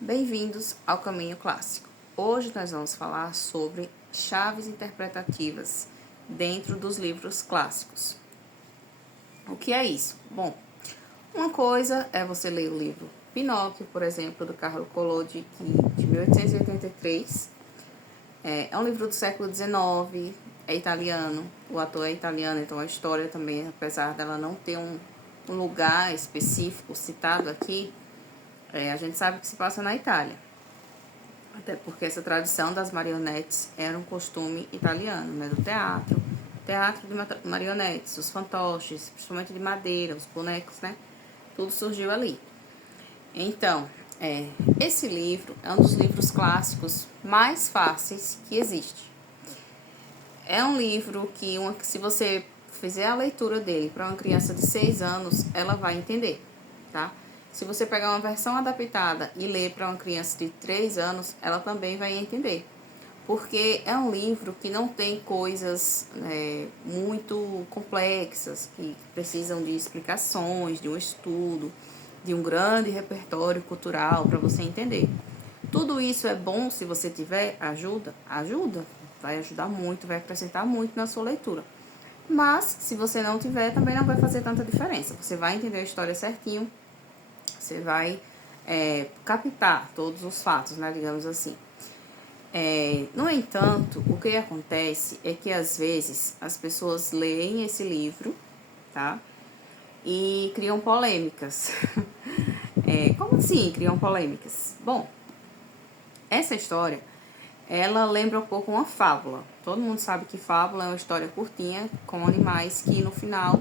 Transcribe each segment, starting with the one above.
Bem-vindos ao Caminho Clássico. Hoje nós vamos falar sobre chaves interpretativas dentro dos livros clássicos. O que é isso? Bom, uma coisa é você ler o livro Pinóquio, por exemplo, do Carlo Collodi, de 1883. É um livro do século XIX, é italiano, o ator é italiano, então a história também, apesar dela não ter um lugar específico citado aqui, a gente sabe que se passa na Itália. Até porque essa tradição das marionetes era um costume italiano, né? Do teatro de marionetes, os fantoches, principalmente de madeira, os bonecos, né? Tudo surgiu ali. Então, esse livro é um dos livros clássicos mais fáceis que existe. É um livro que, se você fizer a leitura dele para uma criança de 6 anos, ela vai entender, tá? Se você pegar uma versão adaptada e ler para uma criança de 3 anos, ela também vai entender. Porque é um livro que não tem coisas muito complexas, que precisam de explicações, de um estudo, de um grande repertório cultural para você entender. Tudo isso é bom se você tiver ajuda, vai ajudar muito, vai acrescentar muito na sua leitura. Mas, se você não tiver, também não vai fazer tanta diferença. Você vai entender a história certinho, você vai captar todos os fatos, né, digamos assim. No entanto, o que acontece é que às vezes as pessoas leem esse livro, tá? E criam polêmicas. Como assim criam polêmicas? Bom, essa história, ela lembra um pouco uma fábula. Todo mundo sabe que fábula é uma história curtinha com animais que no final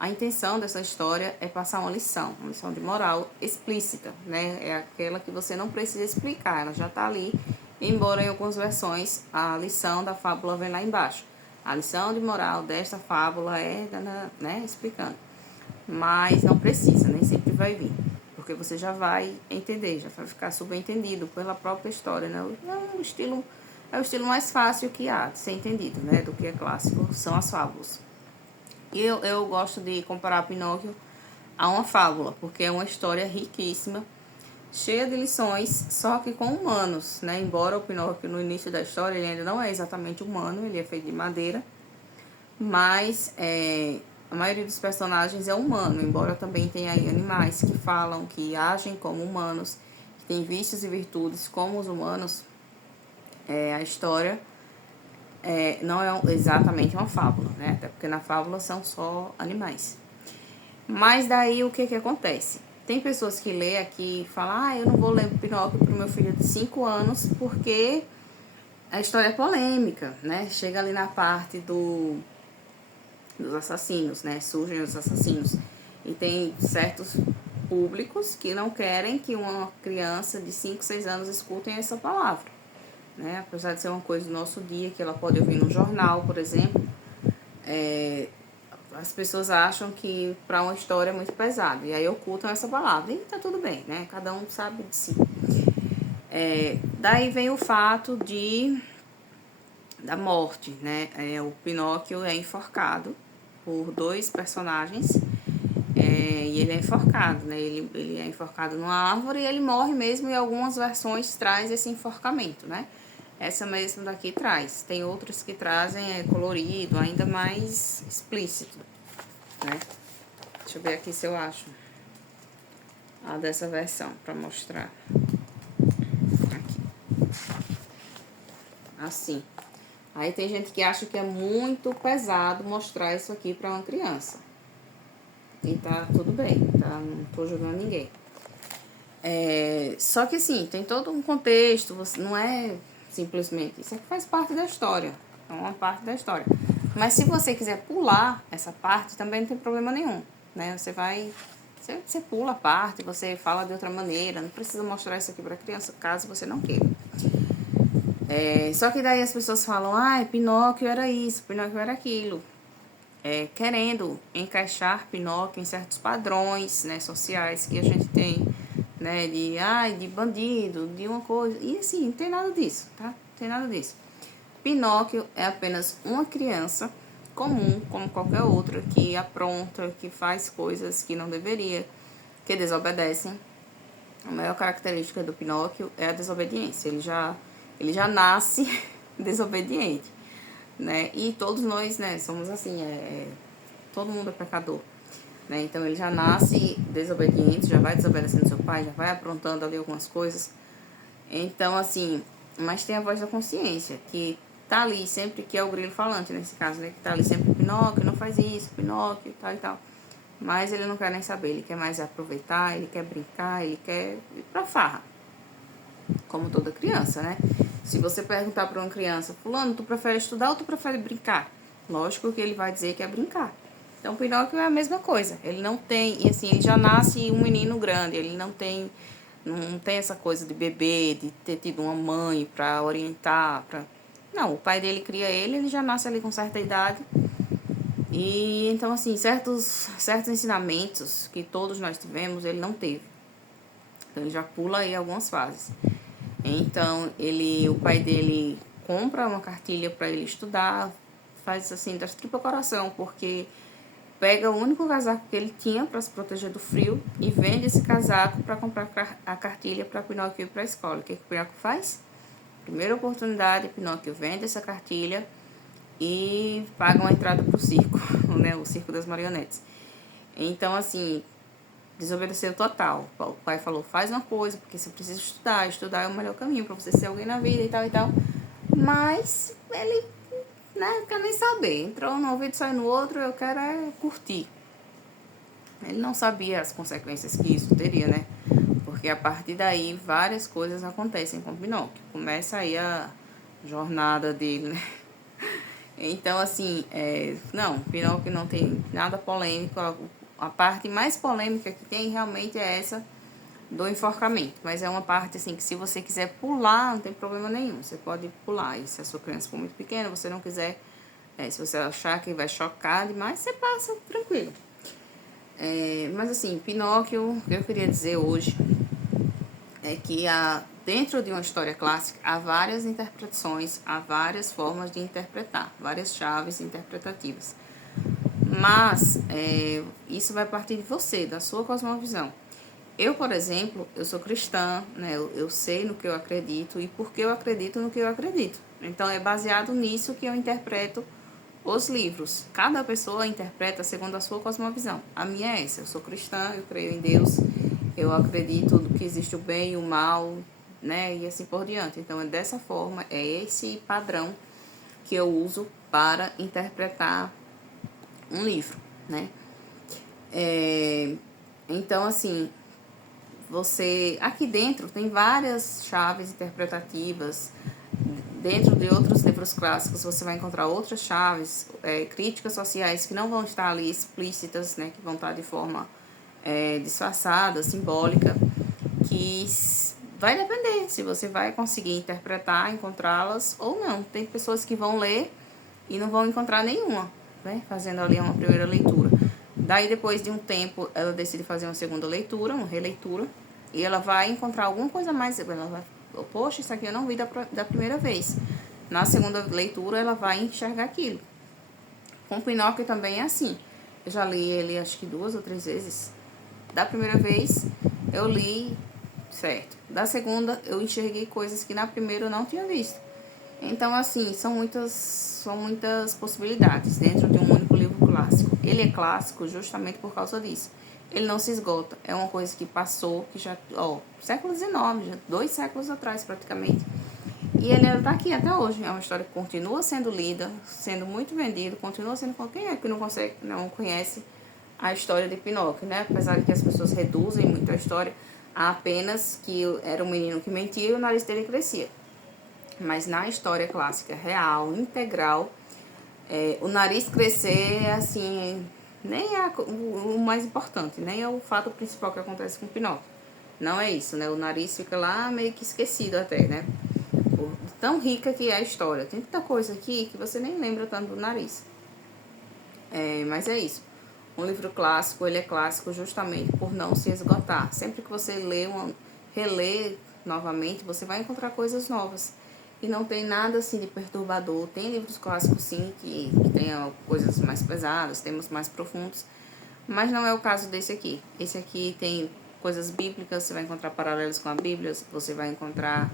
a intenção dessa história é passar uma lição de moral explícita, né? É aquela que você não precisa explicar, ela já está ali, embora em algumas versões a lição da fábula vem lá embaixo. A lição de moral desta fábula né, explicando. Mas não precisa, nem sempre vai vir, porque você já vai entender, já vai ficar subentendido pela própria história, né? É o estilo mais fácil que há de ser entendido, né? Do que é clássico, são as fábulas. E eu gosto de comparar Pinóquio a uma fábula, porque é uma história riquíssima, cheia de lições, só que com humanos, né? Embora o Pinóquio, no início da história, ele ainda não é exatamente humano, ele é feito de madeira, mas a maioria dos personagens é humano, embora também tenha aí animais que falam, que agem como humanos, que têm vícios e virtudes como os humanos. A história não é exatamente uma fábula, né? Até porque na fábula são só animais. Mas daí o que acontece? Tem pessoas que lê aqui e falam, eu não vou ler Pinóquio pro meu filho de 5 anos porque a história é polêmica, né? Chega ali na parte dos assassinos, né? Surgem os assassinos. E tem certos públicos que não querem que uma criança de 5, 6 anos escutem essa palavra. Né? Apesar de ser uma coisa do nosso dia, que ela pode ouvir no jornal, por exemplo, as pessoas acham que para uma história é muito pesado, e aí ocultam essa palavra, e tá tudo bem, né? Cada um sabe de si. Daí vem o fato da morte, né? O Pinóquio é enforcado por 2 personagens, e ele é enforcado, né? Ele é enforcado numa árvore e ele morre mesmo, e algumas versões traz esse enforcamento, né? Essa mesmo daqui traz. Tem outras que trazem colorido, ainda mais explícito, né? Deixa eu ver aqui se eu acho a dessa versão para mostrar. Aqui. Assim. Aí tem gente que acha que é muito pesado mostrar isso aqui para uma criança. E tá tudo bem, tá? Não tô julgando ninguém. Só que assim, tem todo um contexto, você não é simplesmente, isso aqui faz parte da história, é uma parte da história. Mas se você quiser pular essa parte, também não tem problema nenhum, né? Você pula a parte, você fala de outra maneira, não precisa mostrar isso aqui para criança, caso você não queira. Só que daí as pessoas falam, Pinóquio era isso, Pinóquio era aquilo. Querendo encaixar Pinóquio em certos padrões, né, sociais que a gente tem, né, de bandido, de uma coisa, e assim, não tem nada disso, tá? Não tem nada disso. Pinóquio é apenas uma criança comum, como qualquer outra, que apronta, que faz coisas que não deveria, que desobedecem. A maior característica do Pinóquio é a desobediência. Ele já nasce desobediente, né? E todos nós, né, somos assim, todo mundo é pecador, né? Então ele já nasce desobediente, já vai desobedecendo seu pai, já vai aprontando ali algumas coisas. Então, assim, mas tem a voz da consciência, que tá ali sempre, que é o grilo falante nesse caso, né? Que tá ali sempre, Pinóquio, não faz isso, Pinóquio, tal e tal. Mas ele não quer nem saber, ele quer mais aproveitar, ele quer brincar, ele quer ir pra farra. Como toda criança, né? Se você perguntar pra uma criança, fulano, tu prefere estudar ou tu prefere brincar? Lógico que ele vai dizer que é brincar. Então, Pinóquio é a mesma coisa. Ele não tem, e assim, ele já nasce um menino grande, ele não tem essa coisa de bebê, de ter tido uma mãe pra orientar, Não, o pai dele cria ele já nasce ali com certa idade. E então, assim, certos ensinamentos que todos nós tivemos, ele não teve. Então, ele já pula aí algumas fases. Então, o pai dele compra uma cartilha para ele estudar, faz assim, das tripas coração, porque pega o único casaco que ele tinha para se proteger do frio e vende esse casaco para comprar a cartilha para Pinóquio ir para a escola. O que o Pinóquio faz? Primeira oportunidade, Pinóquio vende essa cartilha e paga uma entrada pro circo, né? O circo das marionetes. Então, assim, desobedeceu total. O pai falou, faz uma coisa, porque você precisa estudar. Estudar é o melhor caminho para você ser alguém na vida e tal e tal. Mas ele, né, quer nem saber. Entrou num ouvido e saiu no outro, eu quero é curtir. Ele não sabia as consequências que isso teria, né? Porque a partir daí várias coisas acontecem com o Pinóquio. Começa aí a jornada dele, né? Então, assim, não, Pinóquio não tem nada polêmico. A parte mais polêmica que tem realmente é essa do enforcamento. Mas é uma parte, assim, que se você quiser pular, não tem problema nenhum. Você pode pular. E se a sua criança for muito pequena, você não quiser, se você achar que vai chocar demais, você passa tranquilo. Mas, assim, Pinóquio, o que eu queria dizer hoje é que dentro de uma história clássica há várias interpretações, há várias formas de interpretar, várias chaves interpretativas. Mas isso vai partir de você, da sua cosmovisão. Eu, por exemplo, eu sou cristã, né? Eu sei no que eu acredito e por que eu acredito no que eu acredito. Então é baseado nisso que eu interpreto os livros. Cada pessoa interpreta segundo a sua cosmovisão. A minha é essa, eu sou cristã, eu creio em Deus, eu acredito que existe o bem e o mal, né? E assim por diante. Então é dessa forma, é esse padrão que eu uso para interpretar um livro, né? Então, assim, você... Aqui dentro tem várias chaves interpretativas. Dentro de outros livros clássicos você vai encontrar outras chaves, críticas sociais que não vão estar ali explícitas, né? Que vão estar de forma disfarçada, simbólica, que vai depender se você vai conseguir interpretar, encontrá-las ou não. Tem pessoas que vão ler e não vão encontrar nenhuma, né? Fazendo ali uma primeira leitura. Daí, depois de um tempo, ela decide fazer uma segunda leitura, uma releitura, e ela vai encontrar alguma coisa mais. Ela vai, poxa, isso aqui eu não vi da primeira vez. Na segunda leitura, ela vai enxergar aquilo. Com Pinóquio também é assim. Eu já li ele acho que 2 ou 3 vezes. Da primeira vez, eu li certo. Da segunda, eu enxerguei coisas que na primeira eu não tinha visto. Então, assim, são muitas possibilidades dentro de um único livro clássico. Ele é clássico justamente por causa disso. Ele não se esgota. É uma coisa que passou, que já, século XIX, já 2 séculos atrás praticamente. E ele está aqui até hoje. É uma história que continua sendo lida, sendo muito vendida, continua sendo... Quem é que não conhece a história de Pinóquio, né? Apesar de que as pessoas reduzem muito a história a apenas que era um menino que mentia e o nariz dele crescia. Mas na história clássica real, integral, o nariz crescer é assim, nem é o mais importante, nem é o fato principal que acontece com o Pinóquio. Não é isso, né? O nariz fica lá meio que esquecido até, né? Tão rica que é a história. Tem tanta coisa aqui que você nem lembra tanto do nariz. Mas é isso. Um livro clássico, ele é clássico justamente por não se esgotar. Sempre que você relê novamente, você vai encontrar coisas novas. E não tem nada assim de perturbador. Tem livros clássicos sim, que tem coisas mais pesadas, temas mais profundos. Mas não é o caso desse aqui. Esse aqui tem coisas bíblicas, você vai encontrar paralelos com a Bíblia, você vai encontrar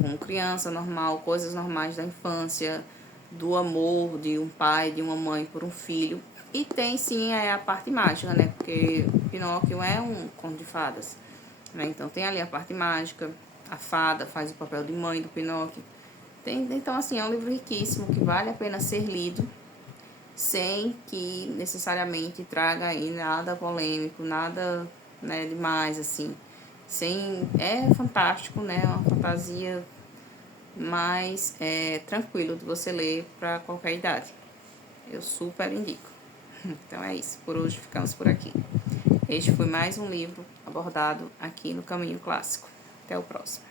com criança normal, coisas normais da infância, do amor de um pai, de uma mãe por um filho. E tem sim a parte mágica, né? Porque Pinóquio é um conto de fadas, né? Então tem ali a parte mágica, a fada faz o papel de mãe do Pinóquio. Então, assim, é um livro riquíssimo que vale a pena ser lido, sem que necessariamente traga aí nada polêmico, nada, né, demais, assim. É fantástico, né? É uma fantasia mais tranquilo de você ler para qualquer idade. Eu super indico. Então é isso. Por hoje ficamos por aqui. Este foi mais um livro abordado aqui no Caminho Clássico. Até o próximo.